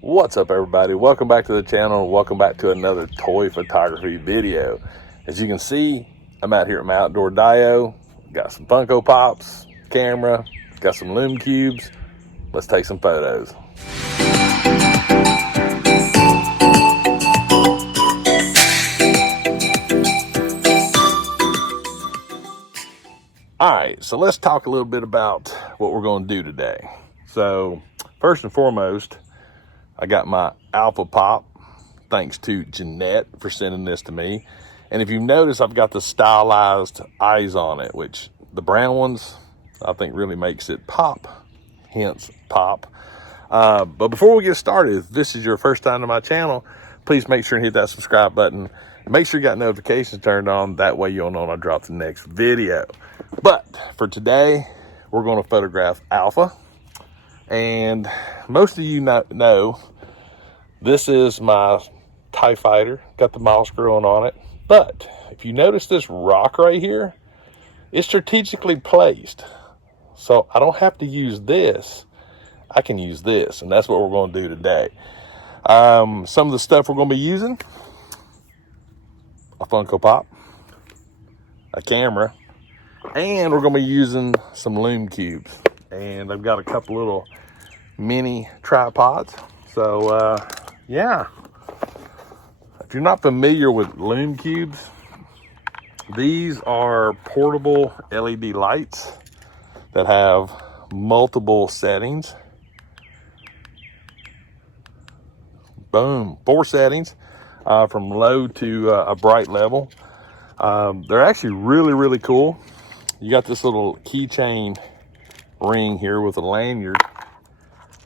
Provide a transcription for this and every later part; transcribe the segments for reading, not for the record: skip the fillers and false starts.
What's up, everybody? Welcome back to the channel. Welcome back to another toy photography video. As you can see, I'm out here at my outdoor dio. Got some Funko Pops, camera, got some Lume cubes. Let's take some photos. All right, so let's talk a little bit about what we're going to do today. So first and foremost, I got my Alpha Pop, thanks to Jeanette for sending this to me. And if you notice, I've got the stylized eyes on it, which the brown ones, I think really makes it pop, hence pop. But before we get started, if this is your first time to my channel, please make sure and hit that subscribe button. And make sure you got notifications turned on. That way you'll know when I drop the next video. But for today, we're going to photograph Alpha. And most of you know this is my TIE Fighter, got the mouse growing on it. But if you notice this rock right here, it's strategically placed. So I don't have to use this, I can use this, and that's what we're going to do today. Some of the stuff we're going to be using: a Funko Pop, a camera, and we're going to be using some Lume cubes. And I've got a couple little mini tripods. So yeah, if you're not familiar with Lume cubes, these are portable LED lights that have multiple settings. Boom, 4 settings, from low to a bright level. They're actually really cool. You got this little keychain ring here with a lanyard.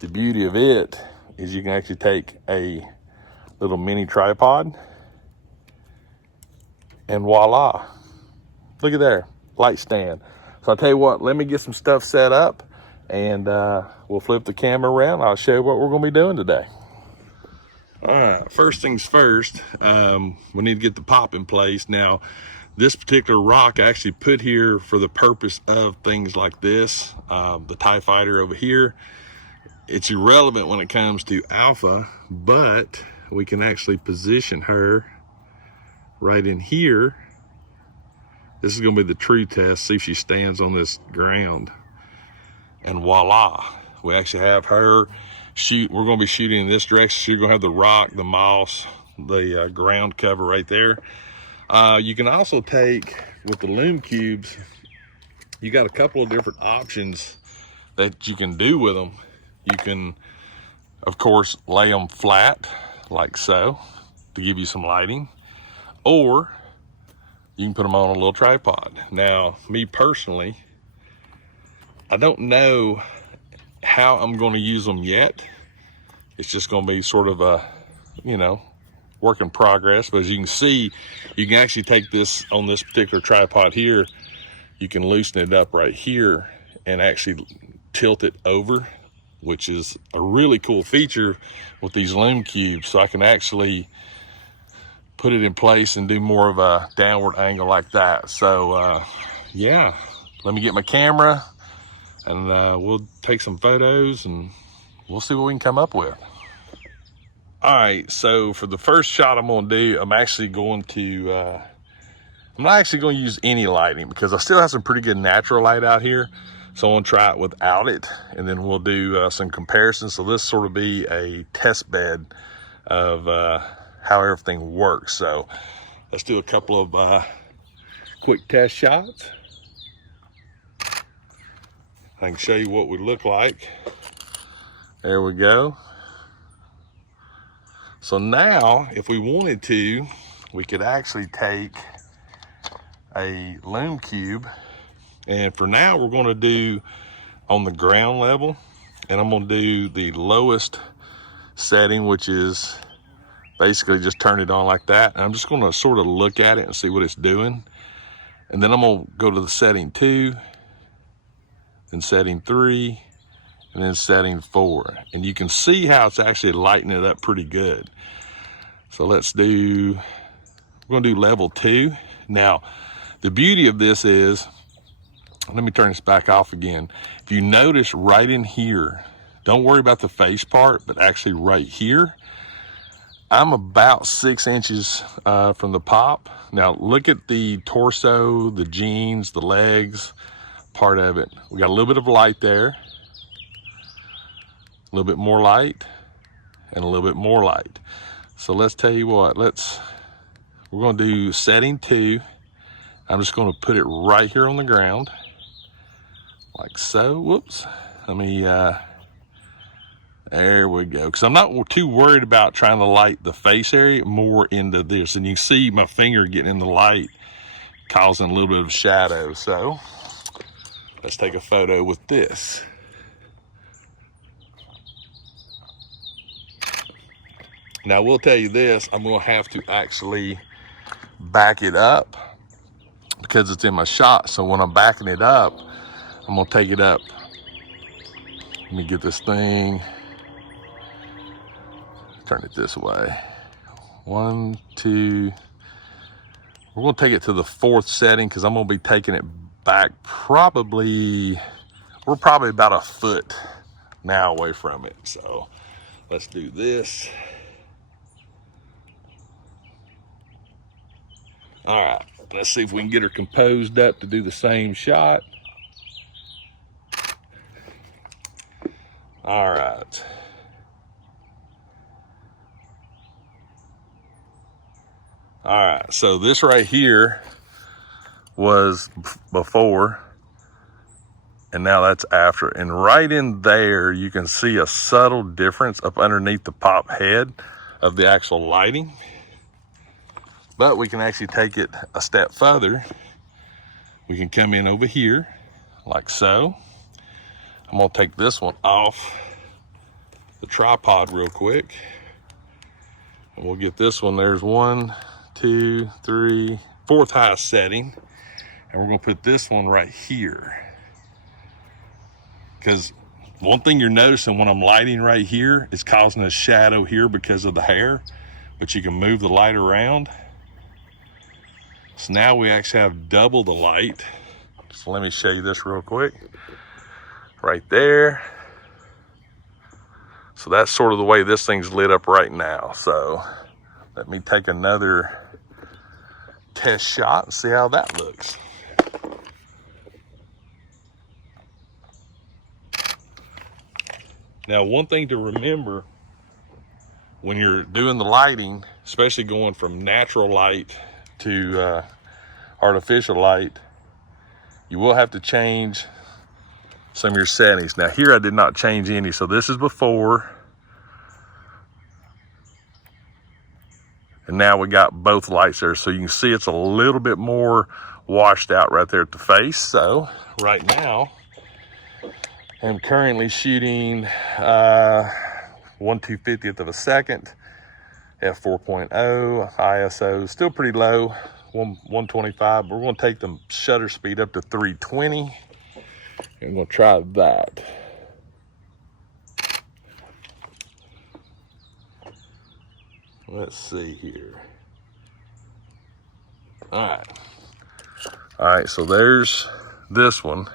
The beauty of it is you can actually take a little mini tripod and voila, look at there, light stand. So I'll tell you what, let me get some stuff set up and we'll flip the camera around. I'll show you what we're going to be doing today. All right, first things first, we need to get the pop in place. Now, this particular rock I actually put here for the purpose of things like this. The TIE Fighter over here, it's irrelevant when it comes to Alpha, but we can actually position her right in here. This is going to be the true test, see if she stands on this ground. And voila, we actually have her shoot. We're going to be shooting in this direction. So you're going to have the rock, the moss, the ground cover right there. You can also take, with the Lume cubes, you got a couple of different options that you can do with them. You can, of course, lay them flat like so to give you some lighting, or you can put them on a little tripod. Now, me personally, I don't know how I'm going to use them yet. It's just going to be sort of a, work in progress. But as you can see, you can actually take this on this particular tripod here. You can loosen it up right here and actually tilt it over, which is a really cool feature with these Lume cubes. So I can actually put it in place and do more of a downward angle like that. So yeah, let me get my camera and we'll take some photos and we'll see what we can come up with. All right, so for the first shot I'm gonna do, I'm not actually going to use any lighting because I still have some pretty good natural light out here. So I'm gonna try it without it, and then we'll do some comparisons. So this sort of be a test bed of how everything works. So let's do a couple of quick test shots. I can show you what we look like. There we go. So now, if we wanted to, we could actually take a Lume cube, and for now we're going to do on the ground level, and I'm going to do the lowest setting, which is basically just turn it on like that. And I'm just going to sort of look at it and see what it's doing, and then I'm going to go to the setting 2, then setting 3, and then setting 4. And you can see how it's actually lighting it up pretty good. So we're gonna do level 2. Now, the beauty of this is, let me turn this back off again. If you notice right in here, Don't worry about the face part, but actually right here, I'm about 6 inches from the pop. Now look at the torso, the jeans, the legs part of it. We got a little bit of light there, a little bit more light, and a little bit more light. So let's tell you what, we're gonna do setting 2. I'm just gonna put it right here on the ground, like so. Whoops, let me, there we go. Because I'm not too worried about trying to light the face area, more into this. And you can see my finger getting in the light, causing a little bit of shadow. So let's take a photo with this. Now, I will tell you this, I'm gonna have to actually back it up because it's in my shot. So when I'm backing it up, I'm gonna take it up. Let me get this thing, turn it this way. 1, 2, we're gonna take it to the 4th setting because I'm gonna be taking it back we're probably about a foot now away from it. So let's do this. All right, let's see if we can get her composed up to do the same shot. All right. All right, so this right here was before, and now that's after. And right in there, you can see a subtle difference up underneath the pop head of the actual lighting. But we can actually take it a step further. We can come in over here, like so. I'm gonna take this one off the tripod real quick. And we'll get this one, there's 1, 2, 3, 4th highest setting. And we're gonna put this one right here. Because one thing you're noticing when I'm lighting right here, it's causing a shadow here because of the hair, but you can move the light around. So now we actually have double the light. So let me show you this real quick. Right there. So that's sort of the way this thing's lit up right now. So let me take another test shot and see how that looks. Now, one thing to remember when you're doing the lighting, especially going from natural light to artificial light, you will have to change some of your settings. Now here I did not change any, so this is before, and now we got both lights there, so you can see it's a little bit more washed out right there at the face. So right now I'm currently shooting 1/250th of a second, f4.0, ISO still pretty low, 125. We're going to take the shutter speed up to 320. I'm going to try that. Let's see here. All right, so there's this one.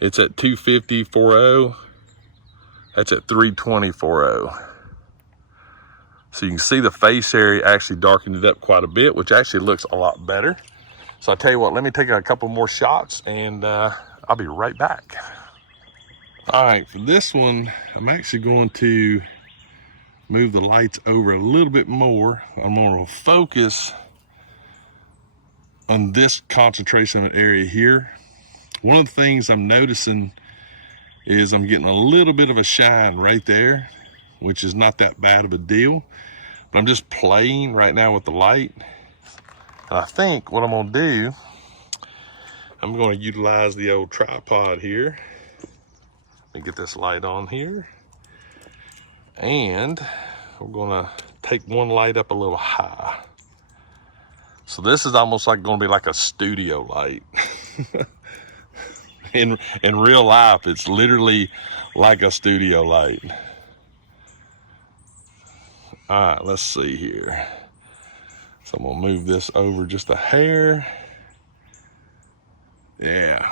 It's at 250 4.0. That's at 320 4.0. So you can see the face area actually darkened it up quite a bit, which actually looks a lot better. So I'll tell you what, let me take a couple more shots and I'll be right back. All right, for this one, I'm actually going to move the lights over a little bit more. I'm going to focus on this concentration area here. One of the things I'm noticing is I'm getting a little bit of a shine right there, which is not that bad of a deal. But I'm just playing right now with the light. And I think what I'm gonna do, I'm gonna utilize the old tripod here. Let me get this light on here. And we're gonna take one light up a little high. So this is almost like gonna be like a studio light. In real life, it's literally like a studio light. All right, let's see here. So I'm gonna move this over just a hair. Yeah.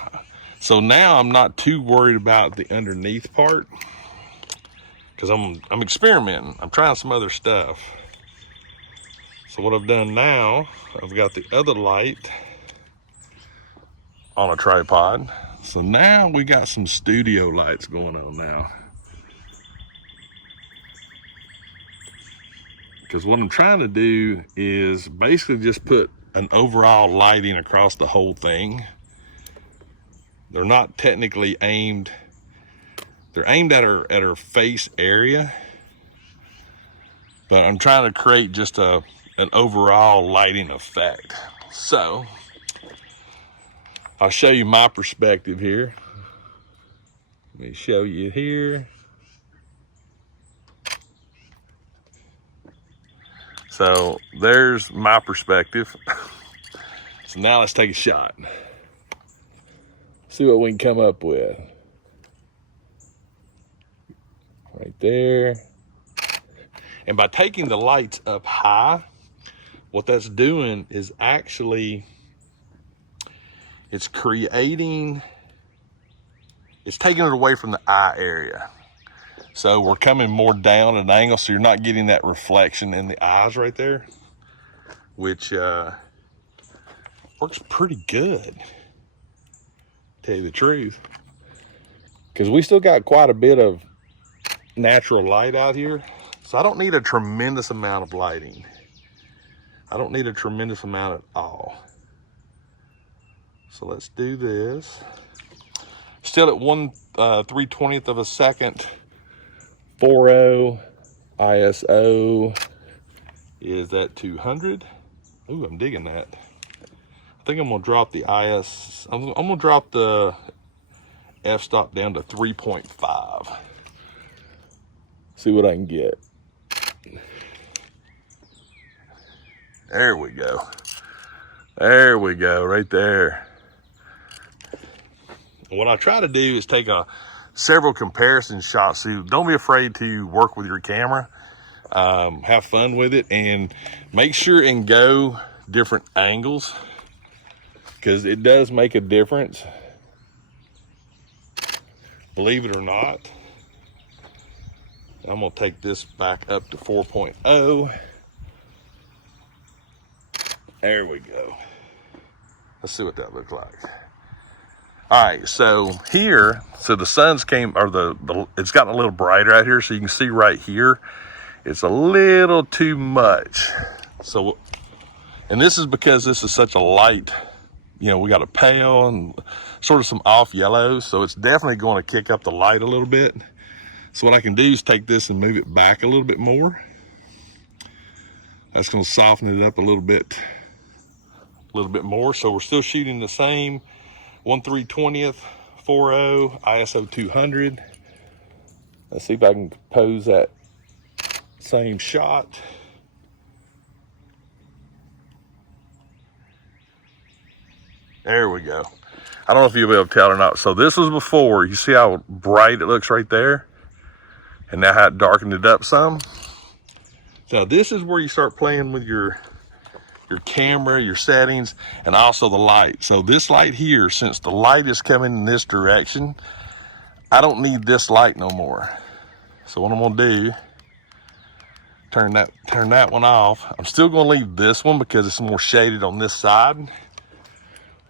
So now I'm not too worried about the underneath part. because I'm experimenting. I'm trying some other stuff. So what I've done now, I've got the other light on a tripod. So now we got some studio lights going on now. Because what I'm trying to do is basically just put an overall lighting across the whole thing. They're not technically aimed, they're aimed at her face area, but I'm trying to create just an overall lighting effect. So I'll show you my perspective here. Let me show you here. So there's my perspective. So now let's take a shot. See what we can come up with. Right there. And by taking the lights up high, what that's doing is actually, it's taking it away from the eye area. So we're coming more down at an angle, so you're not getting that reflection in the eyes right there, which works pretty good, tell you the truth. Because we still got quite a bit of natural light out here, so I don't need a tremendous amount of lighting. I don't need a tremendous amount at all. So let's do this. Still at 1/320th of a second. 4.0 ISO is at 200. Ooh, I'm digging that. I think I'm gonna drop the I'm gonna drop the f-stop down to 3.5. See what I can get. There we go. There we go, right there. What I try to do is take several comparison shots. So don't be afraid to work with your camera. Have fun with it and make sure and go different angles, because it does make a difference, believe it or not. I'm gonna take this back up to 4.0. There we go. Let's see what that looks like. All right, so here, so the sun's it's gotten a little brighter out here, so you can see right here, it's a little too much. So, and this is because this is such a light, you know, we got a pale and sort of some off yellows, so it's definitely going to kick up the light a little bit. So what I can do is take this and move it back a little bit more. That's going to soften it up a little bit more. So we're still shooting the same 1/320th 4.0 ISO 200. Let's see if I can compose that same shot. There we go. I don't know if you'll be able to tell or not. So this was before. You see how bright it looks right there? And now how it darkened it up some. So this is where you start playing with your camera, your settings, and also the light. So this light here, since the light is coming in this direction, I don't need this light no more. So what I'm gonna do, turn that one off. I'm still gonna leave this one because it's more shaded on this side.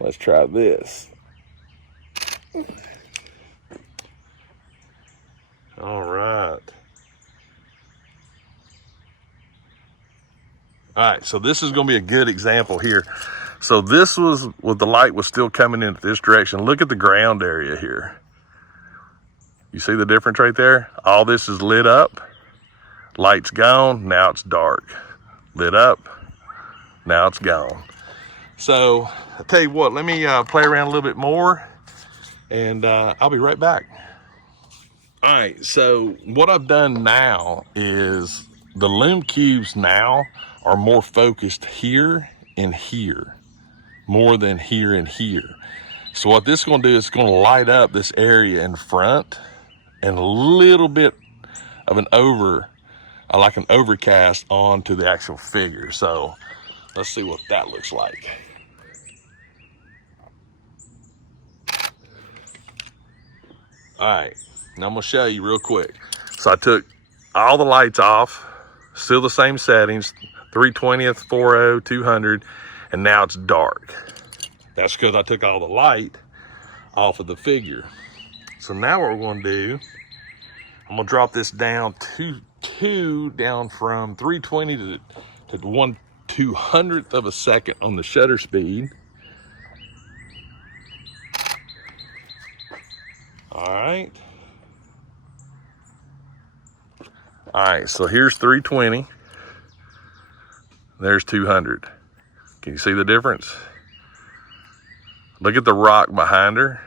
Let's try this. All right. All right, so this is gonna be a good example here. So this was what the light was still coming in this direction. Look at the ground area here. You see the difference right there? All this is lit up, light's gone, now it's dark. Lit up, now it's gone. So I'll tell you what, let me play around a little bit more and I'll be right back. All right, so what I've done now is the Lume cubes now are more focused here and here, more than here and here. So what this is gonna do is it's gonna light up this area in front and a little bit of an like an overcast onto the actual figure. So let's see what that looks like. All right, now I'm gonna show you real quick. So I took all the lights off, still the same settings, 320th, 40, 200, and now it's dark. That's because I took all the light off of the figure. So now what we're going to do, I'm going to drop this down down from 320 to 1/200th of a second on the shutter speed. All right. All right, so here's 320. There's 200. Can you see the difference? Look at the rock behind her.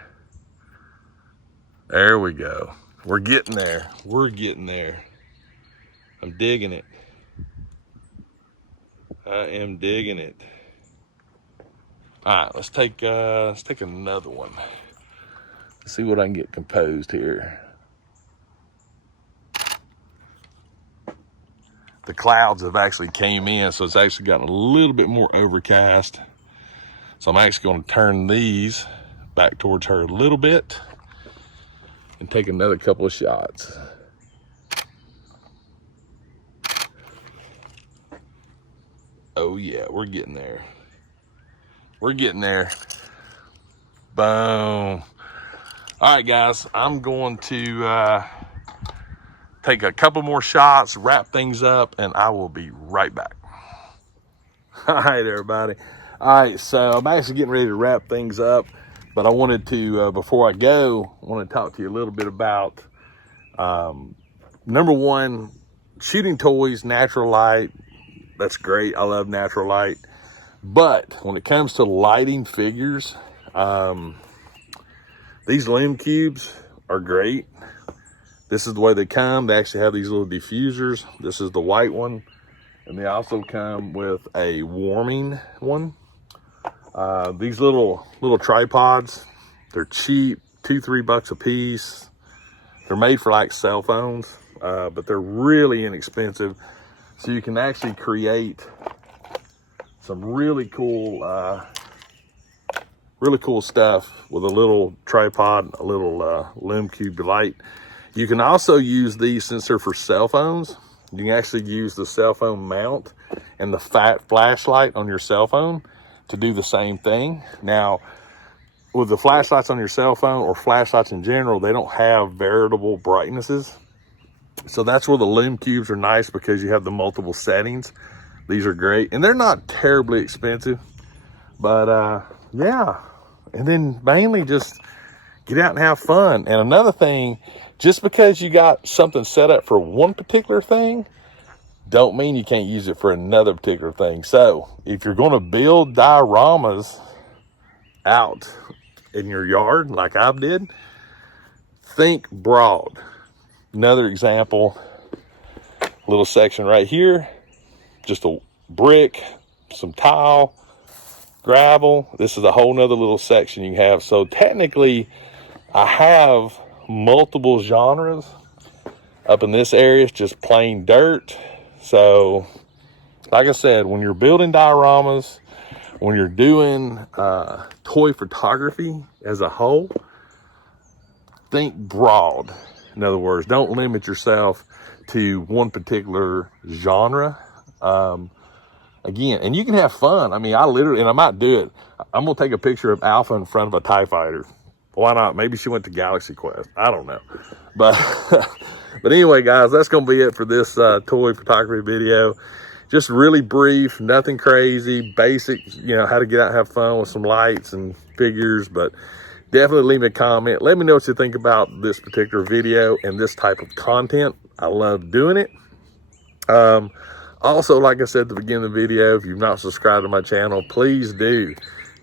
There we go. We're getting there. We're getting there. I'm digging it. I am digging it. All right, let's take another one. Let's see what I can get composed here. The clouds have actually came in, so it's actually gotten a little bit more overcast. So I'm actually going to turn these back towards her a little bit and take another couple of shots. Oh yeah, we're getting there. We're getting there. Boom. All right, guys, I'm going to take a couple more shots, wrap things up, and I will be right back. All right, everybody. All right, so I'm actually getting ready to wrap things up, but I wanted to, before I go, I want to talk to you a little bit about, number one, shooting toys, natural light. That's great. I love natural light. But when it comes to lighting figures, these Lume cubes are great. This is the way they come. They actually have these little diffusers. This is the white one. And they also come with a warming one. These little tripods, they're cheap, $2-3 a piece. They're made for like cell phones, but they're really inexpensive. So you can actually create some really cool stuff with a little tripod, a little Lume cube light. You can also use these, since they're for cell phones, you can actually use the cell phone mount and the fat flashlight on your cell phone to do the same thing. Now, with the flashlights on your cell phone, or flashlights in general, they don't have variable brightnesses. So that's where the Lume cubes are nice, because you have the multiple settings. These are great, and they're not terribly expensive, but yeah. And then mainly just get out and have fun. And another thing, just because you got something set up for one particular thing, don't mean you can't use it for another particular thing. So if you're going to build dioramas out in your yard like I did, think broad. Another example, little section right here, just a brick, some tile, gravel. This is a whole nother little section you have. So technically I have multiple genres. Up in this area, it's just plain dirt. So like I said, when you're building dioramas, when you're doing toy photography as a whole, think broad. In other words, don't limit yourself to one particular genre. Again, and you can have fun. I mean, I might do it. I'm going to take a picture of Alpha in front of a TIE fighter. Why not? Maybe she went to Galaxy Quest. I don't know. But, but anyway, guys, that's going to be it for this toy photography video. Just really brief, nothing crazy, basic, how to get out and have fun with some lights and figures. But definitely leave me a comment. Let me know what you think about this particular video and this type of content. I love doing it. Also, like I said at the beginning of the video, if you've not subscribed to my channel, please do.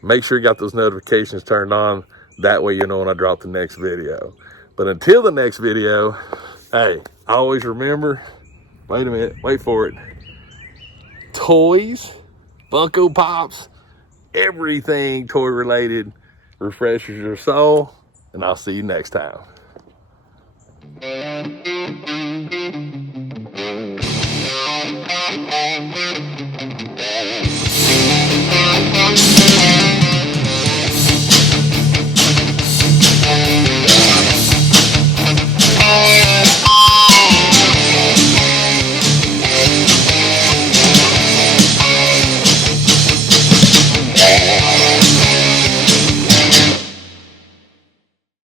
Make sure you got those notifications turned on. That way you know when I drop the next video. But until the next video, hey, always remember, wait a minute, wait for it. Toys, Funko Pops, everything toy related refreshes your soul. And I'll see you next time.